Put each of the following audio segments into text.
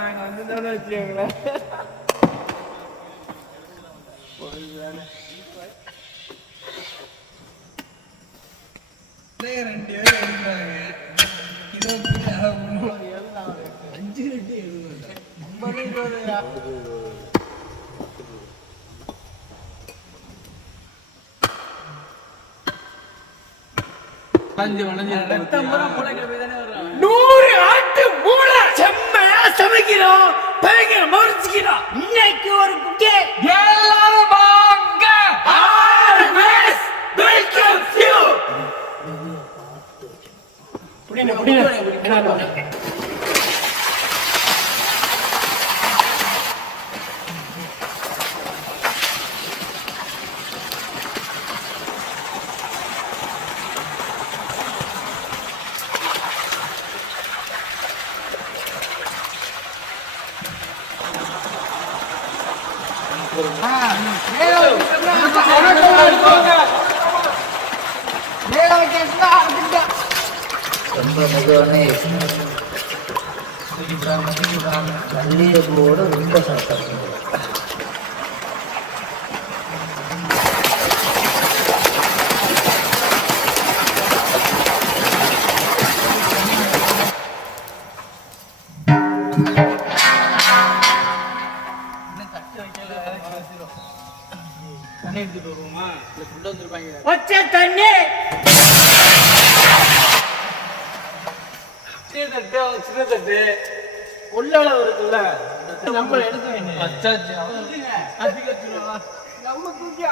நாங்க வந்து வச்சுக்கோங்களேன். ரெண்டு பேரும் எழுதுறாங்க. 5 ரெண்டு எழுதுறாங்க. நூறு ஆட்டு மூளை செம்மையா சமைக்கிறோம், பயங்கர மறுச்சுக்கிறோம். இன்னைக்கு ஒரு குட்டே எல்லாரும் வாங்க. RS welcomes you. ரொம்ப மெதுவானே நல்ல கூட ரொம்ப சாப்பிட்டாங்க. பச்சை தண்ணி சின்ன தட்டு உள்ளளவு இருக்குல்ல, நம்ம எடுக்க வேண்டிய நம்ம தூக்கி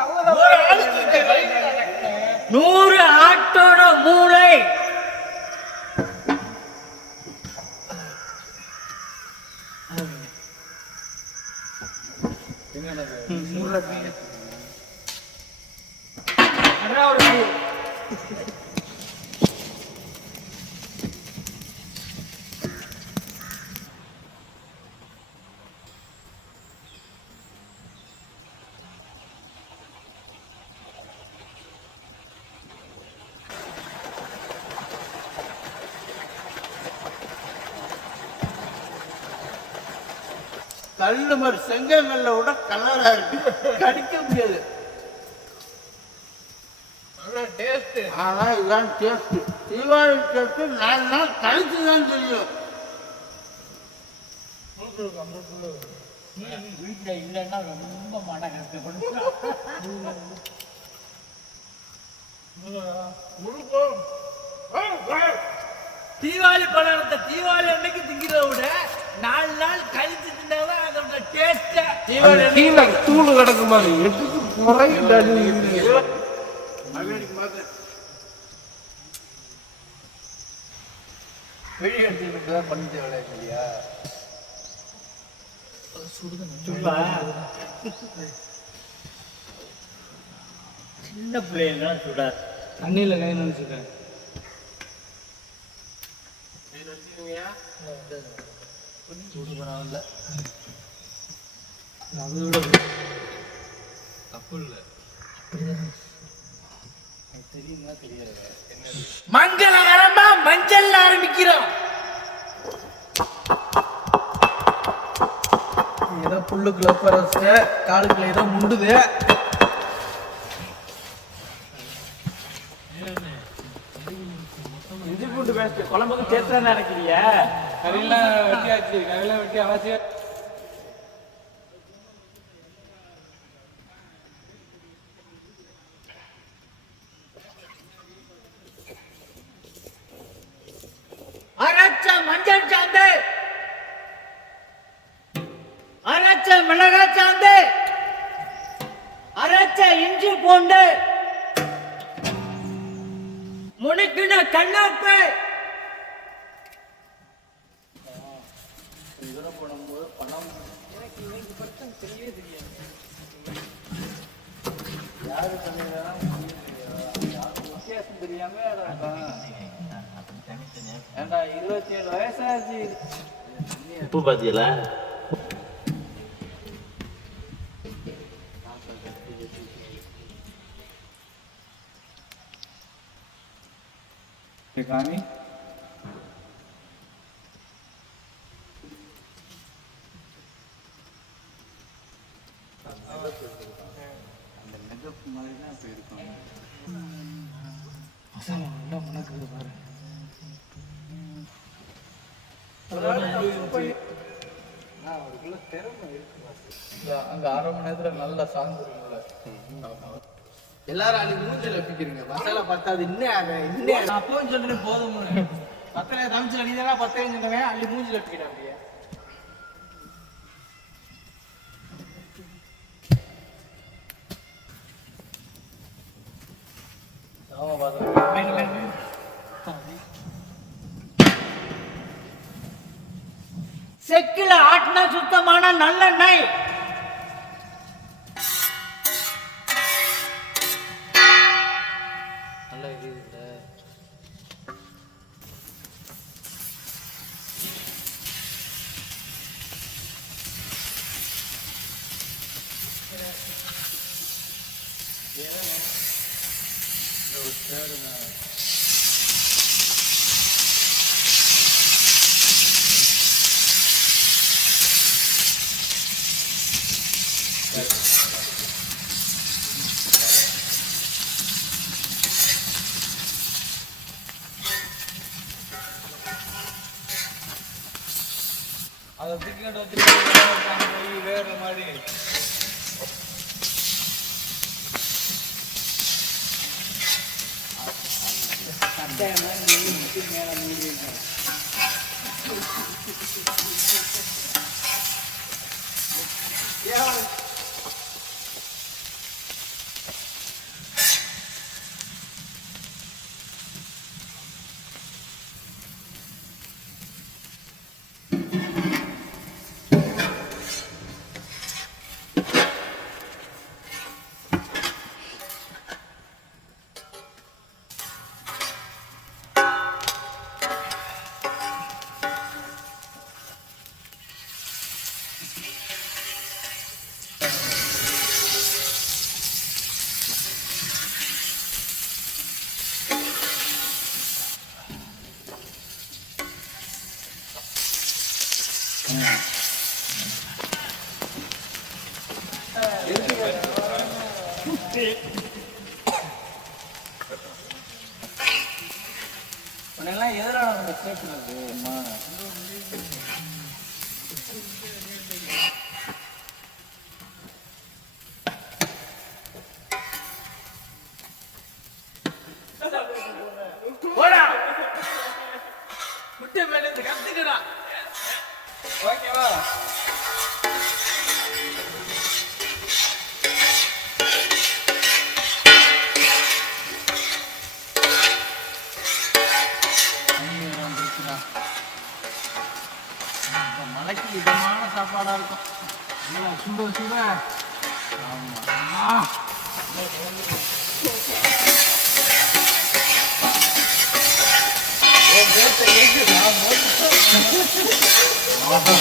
100 ஆட்டோட மூளை. கல்லு மாதிரி செங்கல்ல விட கலரா இருக்கு, கடிக்க முடியாது. ஆனா இதுதான் டேஸ்ட். தீபாவளி டேஸ்ட் 4 நாள் கழிச்சு தான் தெரியும். வீட்டுல இல்லைன்னா ரொம்ப மன கஷ்டப்படும். தீபாவளி பலகாரத்தை தீபாவளி அன்னைக்கு திங்கிறத விட 4 நாள் கழிச்சு தின்னாதான் அதோட டேஸ்ட். கீழே தூள் கிடக்குமா, எதுக்கு குறையிடாது. வெளியே எடுத்துக்கிட்டு தான் பண்ணிட்டு விளையாடு இல்லையா? சின்ன பிள்ளைங்க சுடா தண்ணியில கை நினைச்சுக்க. அதோட தப்பு இல்லை. தெரியுமா தெரியாது. மங்களகரமா மஞ்சள் ஆரம்பிக்கிறோம். ஏதோ புல்லுக்குள்ள உட்கார காலுக்குள்ள ஏதோ முண்டுது. இஞ்சி பூண்டு பேஸ்ட் குழம்புக்கு சேர்த்து நினைக்கிறிய? கறியெல்லாம் வெட்டியாச்சு, கறியெல்லாம் வெட்டி அவசிய. அரைச்ச மஞ்சள் சாந்து, அரைச்ச மிளகாய் சாந்து, அரைச்ச இஞ்சி பூண்டு, முனுக்கின கல்லுப்பு. போடும்போது பணம் எனக்கு இன்னைக்கு பட்டம் தெரியவே தெரியாது. யாரு பண்ணிடுறாங்க வித்தியாசம் தெரியாம ஏண்டா 27 வயசாச்சு. உப்பு பாத்தீங்களா? காமி அங்க 1/2 மணி நேரத்துல நல்லா சாந்துருக்கும்ல. எல்லாரும் அன்னைக்கு மூஞ்சில பிக்கிறீங்க மசாலா பத்தாது இன்னும் அப்பவும் சொல்றேன் போதும் பத்தலை சமைச்சு அடிக்கிறா பத்தலைன்னு சொன்னவன் அள்ளி மூஞ்சில வைக்கிறான் அப்படியே செக்கில ஆட்டினா சுத்தமான நல்லெண்ணெய் நல்லா இருக்குதுல்ல. அதை தூக்கிட்டு வச்சுட்டு வேற மாதிரி உன்னெல்லாம் எதிரான நம்ம கேட்கறது அம்மா போடா முட்டை மேல இருந்து கத்துக்கடா ஓகேவா மலைக்கு இதமான சாப்பாடா இருக்கும் சுட சுட ஆமா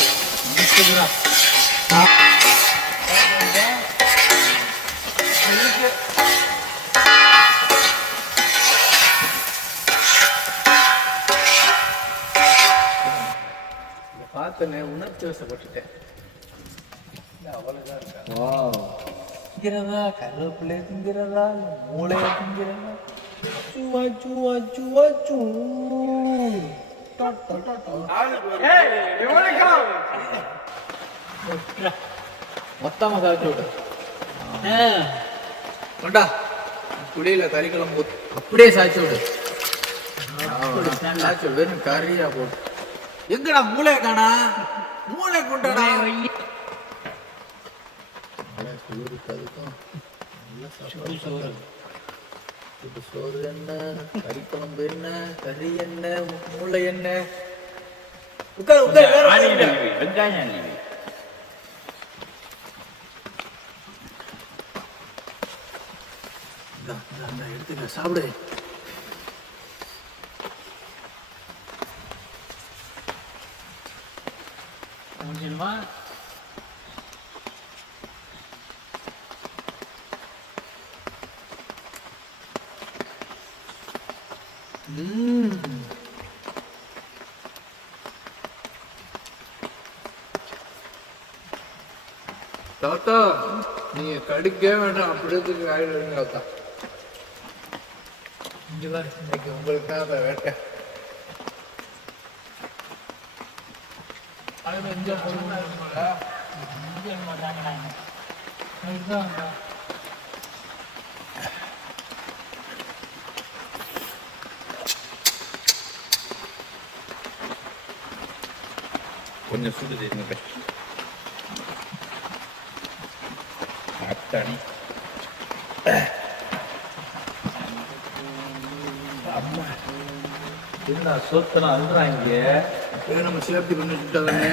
பார்த்தனே உணர்ச்சி வசப்பட்டுட்டேன் அவ்வளவுதான் திங்கிறதா கருவேப்பிலை திங்கிறதா மூளையை திங்கிறதா சுவா சுவா சுவா சூ மொத்தமா சாய்ச்சி விடு கொண்டா குடியில கறிக்குழம்பு அப்படியே சாய்ச்சி விடு சாய்ச்சி விடு வெறும் கறியா போட்டு எங்கடா மூளை காணா மூளை கொண்டாடா சோறு என்ன கறிக்குழம்பு என்ன கறி என்ன மூளை என்ன உட்கார் உட்கார் வெங்காயம் எடுத்துக்க சாப்பிடு முடிஞ்சிடுமா தாத்தா நீங்க கடிக்கவே வேண்டாம் அப்படியே ஆயிடுவீங்க தாத்தா இங்க பாரு. இன்னைக்கு உங்களுக்காக வேட்டை. அதுல இங்க போடுவாங்க. இங்க மாட்டாங்கடா. இதுதான் கொஞ்சம் சுடு தெரியுங்க அத்தானி அம்மா என்ன சொத்தனம் அழுறாங்க. நம்ம சேஃப்டி பண்ணி வச்சுட்டாங்க.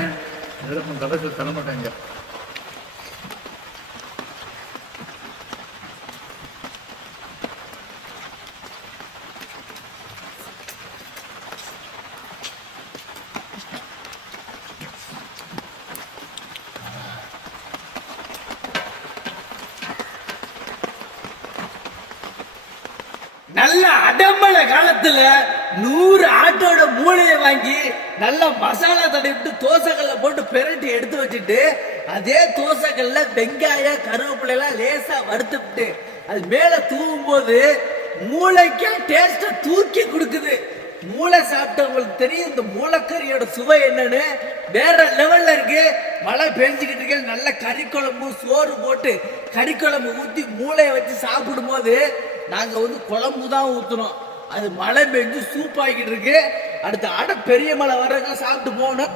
நம்ம கடைசியில் தர மாட்டாங்க. நல்ல அடம்பல காலத்துல 100 ஆட்டோட மூளையை வாங்கி நல்ல மசாலா தடவிட்டு தோசைகள்ல போட்டு பெரட்டி எடுத்து வச்சுட்டு அதே தோசைகள்ல வெங்காயம் கருவேப்பிலை எல்லாம் லேசா வறுத்துட்டு அது மேல தூவும் போது மூளைக்கே டேஸ்ட தூக்கி கொடுக்குது. மூளை சாப்பிட்டவங்களுக்கு தெரியும் இந்த மூளைக்கறியோட சுவை என்னன்னு. வேற லெவல்ல இருக்கு. மழை பெஞ்சுக்கிட்டு இருக்க நல்ல கறிக்குழம்பு சோறு போட்டு கறிக்குழம்பு ஊத்தி மூளையை வச்சு சாப்பிடும் போது நாங்க வந்து குழம்பு தான் ஊத்துறோம். அது மழை பெஞ்சு சூப் ஆகிட்டு இருக்கு. அடுத்த அடை பெரிய மழை வர்றதுக்கு சாப்பிட்டு போகணும்.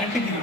ஆட்டுக்கு